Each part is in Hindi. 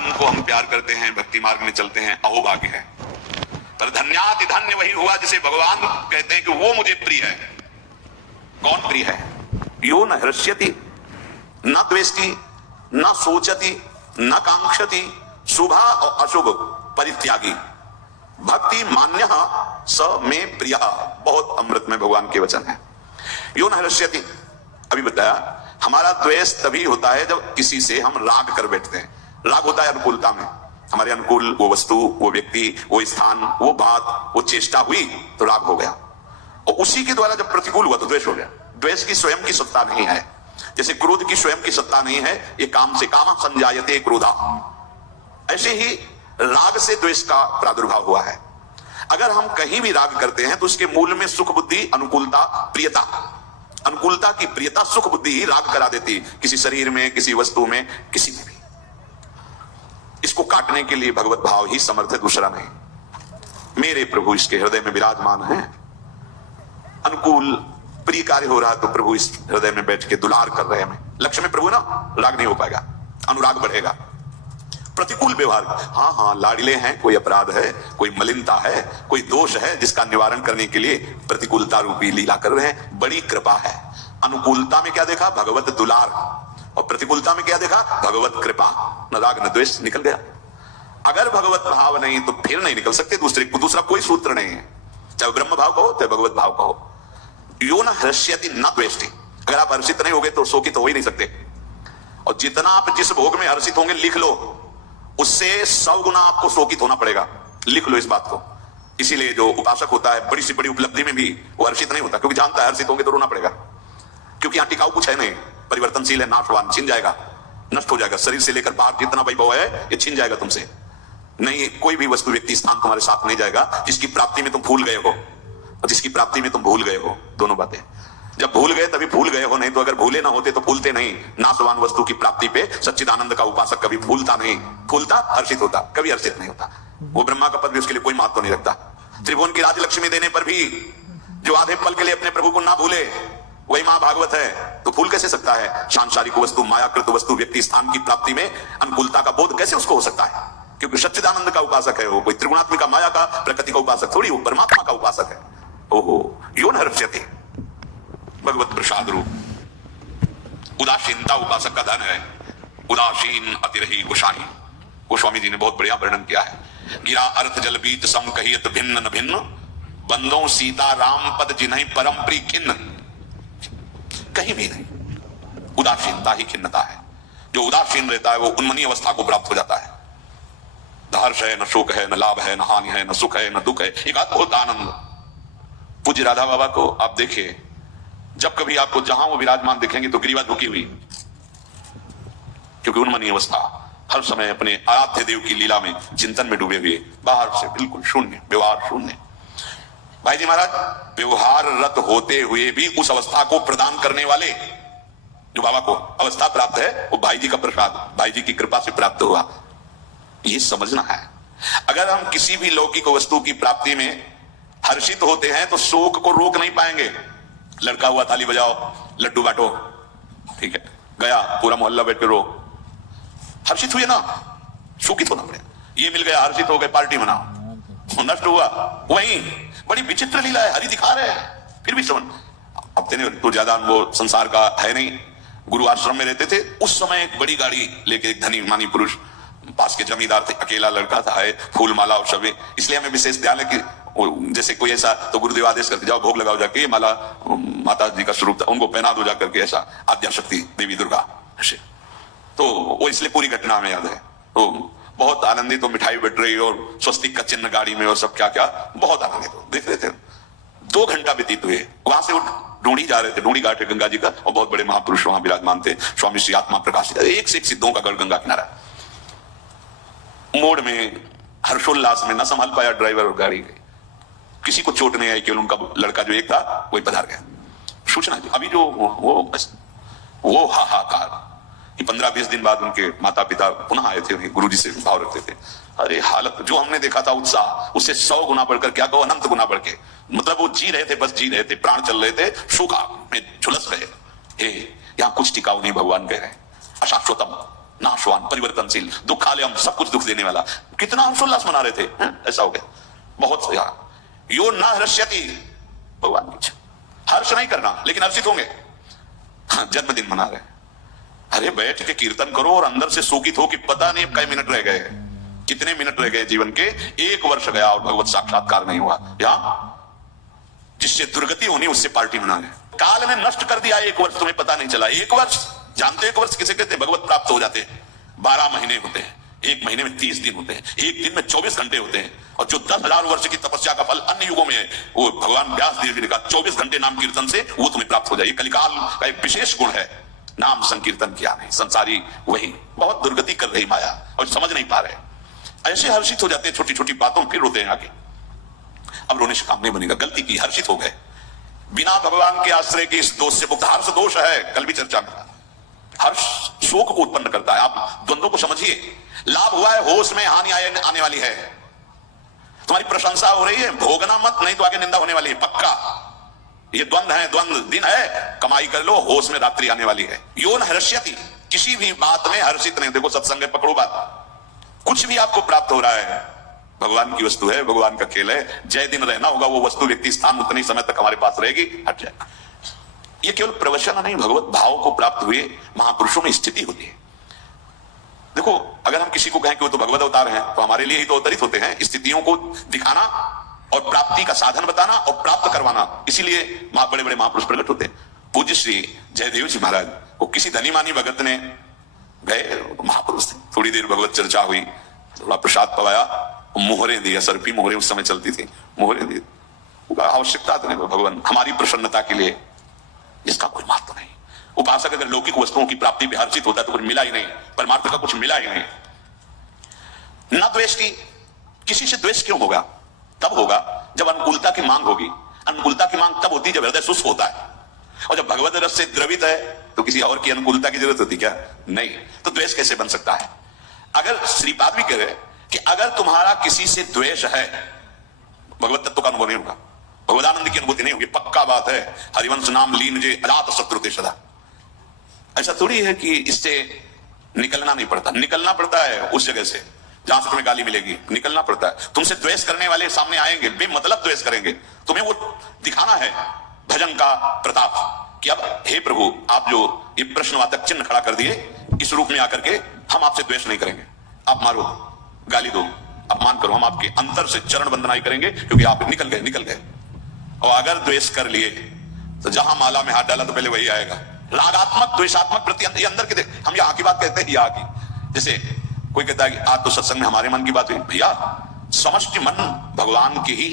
भगवान को हम प्यार करते हैं, भक्ति मार्ग में चलते हैं, अहोभाग्य है। पर धन्याति धन्य वही हुआ जिसे भगवान कहते हैं कि वो मुझे प्रिय है। कौन प्रिय है? यो न हृष्यति न द्वेष्टि न सोचति न कांक्षति शुभ और अशुभ परित्यागी भक्ति मान्य स में प्रिय। बहुत अमृत में भगवान के वचन है। यो न हृष्यति, अभी बताया, हमारा द्वेष तभी होता है जब किसी से हम राग कर बैठते हैं। राग होता है अनुकूलता में, हमारे अनुकूल वो वस्तु, वो व्यक्ति, वो स्थान, वो बात, वो चेष्टा हुई तो राग हो गया, और उसी के द्वारा जब प्रतिकूल हुआ तो द्वेष हो गया। द्वेष की स्वयं की सत्ता नहीं है, जैसे क्रोध की स्वयं की सत्ता नहीं है, ये काम से काम संजायते क्रोधा, ऐसे ही राग से द्वेष का प्रादुर्भाव हुआ है। अगर हम कहीं भी राग करते हैं तो उसके मूल में सुख बुद्धि, अनुकूलता, प्रियता, अनुकूलता की प्रियता सुख बुद्धि ही राग करा देती, किसी शरीर में, किसी वस्तु में, किसी में भी। इसको काटने के लिए भगवत भाव ही समर्थ है, दूसरा नहीं। मेरे प्रभु इसके हृदय में विराजमान है, अनुकूल प्रिय कार्य हो रहा है तो प्रभु इस हृदय में बैठ के दुलार कर रहे हैं। हमें लक्ष्य में प्रभु ना, राग नहीं हो पाएगा, अनुराग बढ़ेगा। प्रतिकूल व्यवहार, हाँ हाँ लाडले हैं, कोई अपराध है, कोई मलिनता है, कोई दोष है जिसका निवारण करने के लिए प्रतिकूलता रूपी लीला कर रहे हैं, बड़ी कृपा है। अनुकूलता में क्या देखा? भगवत दुलार, और प्रतिकूलता में क्या देखा? भगवत कृपा। न राग न द्वेष, निकल गया। अगर भगवत भाव नहीं तो फिर नहीं निकल सकते। दूसरा कोई सूत्र नहीं है, चाहे ब्रह्म भाव कहो चाहे भगवत भाव कहो। यो न हृष्यति न द्वेष्टि, अगर आप हर्षित नहीं होगे तो शोकित हो ही नहीं सकते। और जितना आप जिस भोग में हर्षित होंगे लिख लो, उससे 100 गुना आपको शोकित होना पड़ेगा। लिख लो इस बात को। इसीलिए जो उपासक होता है बड़ी से बड़ी उपलब्धि में भी वो हर्षित नहीं होता, क्योंकि जानता है हर्षित होंगे तो रोना पड़ेगा, क्योंकि यहां टिकाऊ कुछ है नहीं, परिवर्तनशील है, नाशवान, छिन जाएगा, नष्ट हो जाएगा। शरीर से लेकर बाहर जितना वैभव है ये छिन जाएगा तुमसे। नहीं, कोई भी वस्तु, व्यक्ति, स्थान तुम्हारे साथ नहीं जाएगा जिसकी प्राप्ति में तुम भूल गए हो और जिसकी प्राप्ति में तुम भूल गए हो। दोनों बातें, जब भूल गए तभी भूल गए हो, नहीं तो अगर भूले ना होते तो भूलते नहीं। नाशवान वस्तु की प्राप्ति पे सच्चिदानंद का उपासक कभी भूलता नहीं, भूलता हर्षित होता, कभी हर्षित नहीं होता। वो ब्रह्मा का पद भी उसके लिए कोई महत्व नहीं रखता। त्रिभुवन की राजलक्ष्मी देने पर भी जो आधे पल के लिए अपने प्रभु को ना भूले वही मां भागवत है, तो भूल कैसे सकता है? सांसारिक वस्तु, मायाकृत वस्तु, व्यक्ति, स्थान की प्राप्ति में अनुकूलता का बोध कैसे उसको हो सकता है? क्योंकि सच्चिदानंद का उपासक है वो, कोई त्रिगुणात्मिका माया का, प्रकृति का उपासक थोड़ी, वो परमात्मा का उपासक है। ओहो, यो न हर्ष्यति, भगवत प्रसाद रूप। उदासीनता उपासक का धन है, उदासीन अतिरही गोसाई। गोस्वामी जी ने बहुत बढ़िया वर्णन किया है। गिरा अर्थ जल बीत सम कहियत भिन्न न भिन्न, बंदों सीता राम पद जिन्हीं परम प्रिय खिन्न। कहीं भी नहीं, उदासीनता ही खिन्नता है। जो उदासीन रहता है वो उन्मनी अवस्था को प्राप्त हो जाता है। न हर्ष है, न शोक है, न लाभ है, न हानि है, न सुख है, न दुख है, एक अद्भुत आनंद। पूज्य राधा बाबा को आप देखिए, जब कभी आपको जहां वो विराजमान दिखेंगे तो ग्रीवा झुकी हुई, क्योंकि उन्मनी अवस्था, हर समय अपने आराध्य देव की लीला में, चिंतन में डूबे हुए, बाहर से बिल्कुल शून्य, व्यवहार शून्य। भाई जी महाराज, व्यवहार रत होते हुए भी उस अवस्था को प्रदान करने वाले जो बाबा को अवस्था प्राप्त है, वो भाई जी का प्रसाद, भाई जी की कृपा से प्राप्त हुआ, ये समझना है। अगर हम किसी भी लौकिक वस्तु की प्राप्ति में हर्षित होते हैं तो शोक को रोक नहीं पाएंगे। लड़का हुआ, थाली बजाओ, लड्डू बांटो, ठीक है, गया पूरा मोहल्ला बैठ के रो, हर्षित हुए ना, शोकित होना पड़ेगा। ये मिल गया, हर्षित हो गए, पार्टी मनाओ, नष्ट हुआ। वहीं बड़ी विचित्र लीला है, हरि दिखा रहे हैं फिर भी समझ। अब तेने तो ज्यादा वो संसार का है नहीं, गुरु आश्रम में रहते थे, उस समय एक बड़ी गाड़ी लेके एक धनी मानी पुरुष, पास के जमींदार थे, अकेला लड़का था, है फूल माला और सब। इसलिए हमें विशेष ध्यान है कि जैसे कोई ऐसा तो गुरुदेव आदेश करते, जाओ भोग लगाओ जाके, माला माता जी का स्वरूप था, उनको पहना दो जाकर के, ऐसा आद्या शक्ति देवी दुर्गा ऐसे। तो वो इसलिए पूरी घटना में याद है। तो बहुत आनंदित, तो मिठाई बट रही और स्वस्तिक का चिन्ह गाड़ी में और सब क्या क्या, बहुत आनंदित देख रहे थे। 2 घंटा व्यतीत हुए, वहां से वो ढूंढी जा रहे थे, ढूंढी घाट गंगा जी का, और बहुत बड़े महापुरुष वहां विराजमान थे, स्वामी श्री आत्मा प्रकाश, एक से एक सिद्धों का गढ़ गंगा किनारा। मोड़ में हर्षोल्लास में न संभाल पाया ड्राइवर और गाड़ी, किसी को चोट नहीं आई, केवल उनका लड़का जो एक था वही पधार गया। सूचना अभी जो वो हाहाकार, 15-20 दिन बाद उनके माता पिता पुनः आए थे, गुरुजी से भाव रखते थे। अरे हालत जो हमने देखा था उत्साह, उससे 100 गुना बढ़कर, क्या कहो अनंत गुना बढ़ के, मतलब वो जी रहे थे, बस जी रहे थे, प्राण चल रहे थे, शोका में झुलस रहे। हे यहाँ कुछ टिकाऊ नहीं, भगवान कह रहे हैं अशाश्वतम, नाशवान, परिवर्तनशील, दुखालयम, सब कुछ दुख देने वाला। कितना हर्षोल्लास मना रहे थे, ऐसा हो गया। बहुत यो न हर्ष्यति, भगवान की इच्छा, हर्ष नहीं करना लेकिन हर्षित होंगे। जन्मदिन मना रहे, अरे बैठ के कीर्तन करो और अंदर से शोकित हो कि पता नहीं कई मिनट रह गए, कितने मिनट रह गए जीवन के, 1 वर्ष गया और भगवत साक्षात्कार नहीं हुआ। यहां जिससे दुर्गति होनी उससे पार्टी मना रहे। काल ने नष्ट कर दिया 1 वर्ष, तुम्हें पता नहीं चला। 1 वर्ष जानते, 1 वर्ष किसे कहते हैं? भगवत प्राप्त हो जाते हैं 12 महीने होते हैं, 1 महीने में 30 दिन होते हैं, 1 दिन में 24 घंटे होते हैं। और जो 10,000 वर्ष की तपस्या का फल अन्य युगों में है, वो भगवान व्यास देव जी ने कहा 24 घंटे नाम कीर्तन से वो तुम्हें प्राप्त हो जाए। कलिकाल का एक विशेष गुण है, नाम संकीर्तन किया नहीं, संसारी वही बहुत दुर्गति कर रही माया और समझ नहीं पा रहे। ऐसे हर्षित हो जाते हैं छोटी छोटी बातों, फिर रोते हैं आगे। अब रोने से काम नहीं बनेगा, गलती की, हर्षित हो गए बिना भगवान के आश्रय के। इस दोष से मुक्त, हर्ष दोष है, कल भी चर्चा में। हर्ष शोक को उत्पन्न करता है। आप द्वंद्व को समझिए, लाभ हुआ है, होश में हानि आने वाली है। तुम्हारी प्रशंसा हो रही है, भोगना मत, नहीं तो आगे निंदा होने वाली है, पक्का। ये द्वंद्व है, द्वंद्व दिन है, कमाई कर लो, होश में रात्रि आने वाली है। यो न हर्ष्यति, किसी भी बात में हर्षित नहीं। देखो सत्संग है, पकड़ो बात। कुछ भी आपको प्राप्त हो रहा है, भगवान की वस्तु है, भगवान का खेल है। जय दिन रहना होगा, वो वस्तु व्यक्ति स्थान उतनी समय तक हमारे पास रहेगी, हट जाएगा। ये केवल प्रवचन नहीं, भगवत भाव को प्राप्त हुए महापुरुषों में स्थिति होती है। देखो अगर हम किसी को कहें कि वो तो भगवत अवतार हैं, तो हमारे लिए ही तो अवतरित होते हैं। स्थितियों को दिखाना और प्राप्ति का साधन बताना और प्राप्त करवाना, इसीलिए बड़े बड़े महापुरुष प्रकट होते हैं। पूज्य श्री जयदेव जी महाराज को किसी धनी मानी भगत ने गए, महापुरुष थे, थोड़ी देर भगवत चर्चा हुई, थोड़ा प्रसाद पवाया, मोहरे दिया, सर्पी मोहरे उस समय चलती थी, मोहरे दी। आवश्यकता तो नहीं, भगवान हमारी प्रसन्नता के लिए, जिसका कोई महत्व नहीं। उपासक अगर लौकिक वस्तुओं की प्राप्ति में हर्षित होता है तो कुछ मिला ही नहीं, परमार्थ का कुछ मिला ही नहीं। न द्वेष की, किसी से द्वेष क्यों होगा? तब होगा जब अनुकूलता की मांग होगी। अनुकूलता की मांग तब होती है जब हृदय शुष्क होता है, और जब भगवत रस से द्रवित है तो किसी और की अनुकूलता की जरूरत होती क्या? नहीं। तो द्वेष कैसे बन सकता है? अगर श्रीपाद भी कह रहे कि अगर तुम्हारा किसी से द्वेष है, भगवत तत्व का अनुभव नहीं होगा, भगवदानंद की अनुभूति नहीं होगी। पक्का बात है, हरिवंश नाम लीन जे अजात शत्रु ते सदा। ऐसा थोड़ी है कि इससे निकलना नहीं पड़ता, निकलना पड़ता है उस जगह से जहां से तुम्हें गाली मिलेगी, निकलना पड़ता है। तुमसे द्वेष करने वाले सामने आएंगे, बेमतलब द्वेष करेंगे, तुम्हें वो दिखाना है भजन का प्रताप कि अब हे प्रभु, आप जो ये प्रश्नवाचक चिन्ह खड़ा कर दिए, इस रूप में आकर के हम आपसे द्वेष नहीं करेंगे। आप मारो, गाली दो, अपमान करो, हम आपके अंतर से चरण वंदनाई करेंगे, क्योंकि आप निकल गए। और अगर द्वेष कर लिए तो जहां माला में हाथ डाला तो पहले वही आएगा। रागात्मक द्वेषात्मक प्रति अंदर के, हम यहाँ की बात कहते हैं, यहाँ की। जैसे कोई कहता है कि आज तो सत्संग में हमारे मन की बात हुई, भैया समष्टि मन भगवान की ही,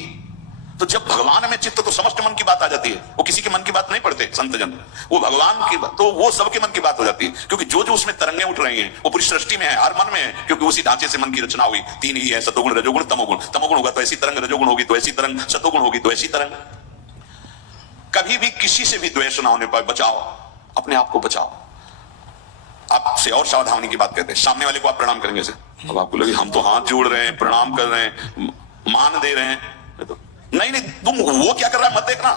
तो जब भगवान में चित्त तो समष्टि मन की बात आ जाती है। वो किसी के मन की बात नहीं पढ़ते संत जन, वो भगवान की बात, तो वो सबके मन की बात हो जाती है। क्योंकि जो जो उसमें तरंगे उठ रही हैं वो पूरी सृष्टि में है, हर मन में है, क्योंकि उसी ढांचे से मन की रचना हुई। 3 ही है, सतोगुण रजोगुण तमोगुण। तमोगुण होगा तो ऐसी तरंग, रजोगुण होगी तो ऐसी तरंग, सतोगुण होगी तो ऐसी तरंग। कभी भी किसी से भी द्वेष ना होने पाए, बचाओ अपने आप को, बचाओ। आपसे और सावधानी की बात कहते हैं, सामने वाले को आप प्रणाम करेंगे से, अब आपको लगे हम तो हाथ जोड़ रहे हैं, प्रणाम कर रहे हैं, मान दे रहे हैं, तो नहीं, तुम वो क्या कर रहा है मत देखना,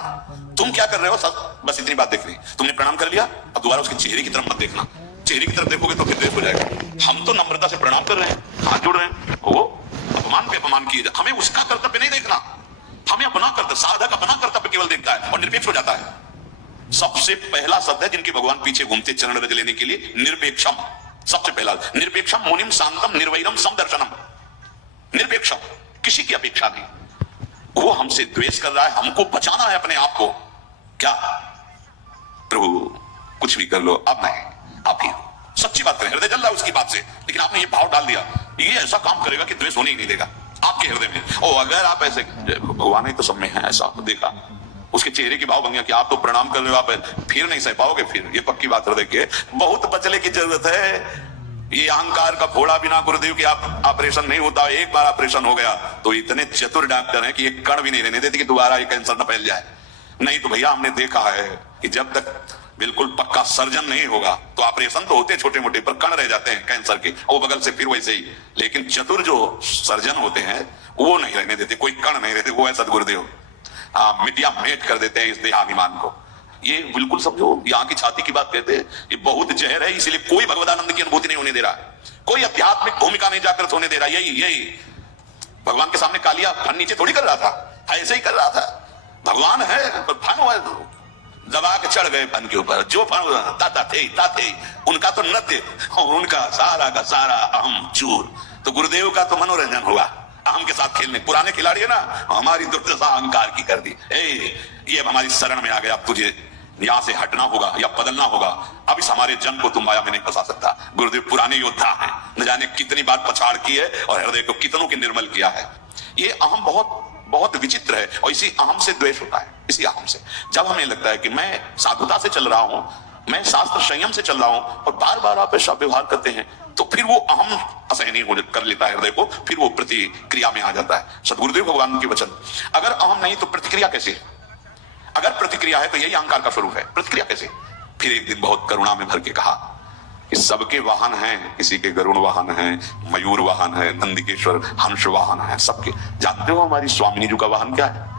तुम क्या कर रहे हो बस इतनी बात देखनी। तुमने प्रणाम कर लिया, अब दोबारा उसके चेहरे की तरफ मत देखना। चेहरे की तरफ देखोगे तो फिर द्वेष हो जाएगा। हम तो नम्रता से प्रणाम कर रहे हैं, हाथ जोड़ रहे हैं, वो अपमान पे अपमान किए, हमें उसका कर्तव्य नहीं देखना, हमें अपना कर्तव्य, साधक अपना कर्तव्य केवल देखता है और निरपेक्ष हो जाता है। सबसे पहला शब्द है जिनके भगवान पीछे घूमते चरण रज लेने के लिए, निरपेक्षम। सबसे पहला निरपेक्षम, मुनिम शांतम निर्वैरम समदर्शनम। निरपेक्षम, किसी की अपेक्षा नहीं। वो हमसे द्वेष कर रहा है, हमको बचाना है अपने आप को। क्या प्रभु कुछ भी कर लो, अब नहीं, आप ही हो। सच्ची बात करें, हृदय जल रहा है उसकी बात से, लेकिन आपने ये भाव डाल दिया, ये ऐसा काम करेगा कि द्वेष होने ही नहीं देगा आपके हृदय में। और अगर आप ऐसे, भगवान ही तो सब में है, ऐसा देखा उसके चेहरे की भाव बन गया कि आप तो प्रणाम कर रहे हो, आप फिर नहीं सह पाओगे, फिर ये पक्की बात हृदय की। बहुत बचने की जरूरत है। ये अहंकार का फोड़ा बिना गुरुदेव की आप ऑपरेशन नहीं होता। एक बार ऑपरेशन हो गया तो इतने चतुर डॉक्टर हैं कि एक कण भी नहीं रहने देते कि दोबारा ये कैंसर न फैल जाए। नहीं तो भैया हमने देखा है कि जब तक बिल्कुल पक्का सर्जन नहीं होगा तो ऑपरेशन तो होते छोटे मोटे, पर कण रह जाते हैं कैंसर के, और बगल से फिर वैसे ही। लेकिन चतुर जो सर्जन होते हैं वो नहीं रहने देते, कोई कण नहीं रहते। वो है सदगुरुदेव, मिटिया मेट कर देते हैं इस देहाभिमान को। ये बिल्कुल समझो, यहाँ की छाती की बात कहते हैं, ये बहुत जहर है, इसलिए कोई भगवदानंद की अनुभूति नहीं होने दे रहा, कोई आध्यात्मिक भूमिका नहीं जागृत होने दे रहा। यही भगवान के सामने कालिया फन नीचे थोड़ी कर रहा था, ऐसे ही कर रहा था। भगवान है पर फन दबा के चढ़ गए फन के ऊपर, जो फन ताते उनका तो नृत्य और उनका सारा का सारा अहम चूर। तो गुरुदेव का तो मनोरंजन हुआ, अहम के साथ खेलने। पुराने खिलाड़ी है ना, हमारी दुर्दशा अहंकार की कर दी। ये अब हमारी शरण में आ गया, अब तुझे यहां से हटना होगा या बदलना होगा। अब इस हमारे जन को तुम माया में नहीं फंसा सकता। गुरुदेव पुराने योद्धा हैं, न जाने कितनी बार पछाड़ की है और हृदय को कितनों के निर्मल किया है। ये अहम बहुत बहुत विचित्र है और इसी अहम से द्वेष होता है। इसी अहम से जब हमें लगता है कि मैं साधुता से चल रहा हूं, मैं शास्त्र संयम से चल रहा हूं और बार बार आप ऐसा व्यवहार करते हैं, तो फिर वो अहम असहनीय हो कर लेता है हृदय को, फिर वो प्रतिक्रिया में आ जाता है। सद्गुरुदेव भगवान के वचन, अगर अहम नहीं तो प्रतिक्रिया कैसे? अगर प्रतिक्रिया है तो यही अहंकार का स्वरूप है। प्रतिक्रिया कैसे? फिर एक दिन बहुत करुणा में भर के कहा कि सबके वाहन हैं, किसी के गरुड़ वाहन है, मयूर वाहन है, नंदिकेश्वर हंस वाहन है, सबके। जानते हो हमारी स्वामिनी जी का वाहन क्या है?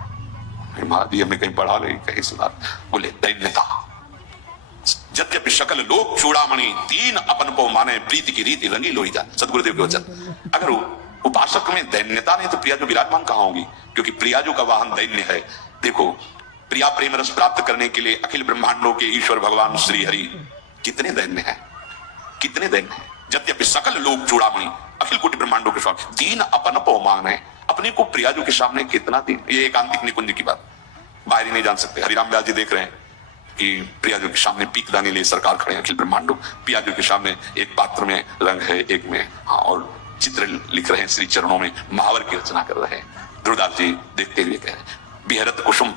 जी हमने कहीं पढ़ा नहीं, कहीं सुना, बोले दैन्यता। यद्यपि सकल लोक चूड़ामणि, दीन अपन को माने, प्रीति की रीति रंगी लोहिता। सदगुरुदेव के वचन। अगर उपासक में दैन्यता नहीं तो प्रिया जो विराजमान कहां होगी? क्योंकि प्रिया जो का वाहन दैन्य है। देखो, प्रिया प्रेम रस प्राप्त करने के लिए अखिल ब्रह्मांडों के ईश्वर भगवान श्री हरि कितने दैन्य है, कितने दैन्य है। यद्यपि सकल लोक चूड़ामणि, अखिल कोटि ब्रह्मांडों के स्वामी, दीन अपन को माने, अपने को प्रियाजू के सामने कितना दीन। ये एकांतिक निकुंज की बात, बाहर ही नहीं जान सकते। हरिराम व्यास जी देख रहे हैं कि प्रियाजू के सामने पीकदानी ले सरकार खड़े हैं, अखिल ब्रह्मांडों प्रियाजू के सामने एक पात्र में रंग है, एक में और चित्र लिख रहे हैं, श्री चरणों में महावर की रचना कर रहे हैं। ध्रुवदास जी देखते हुए कह रहे हैं, बिहरत कुसुम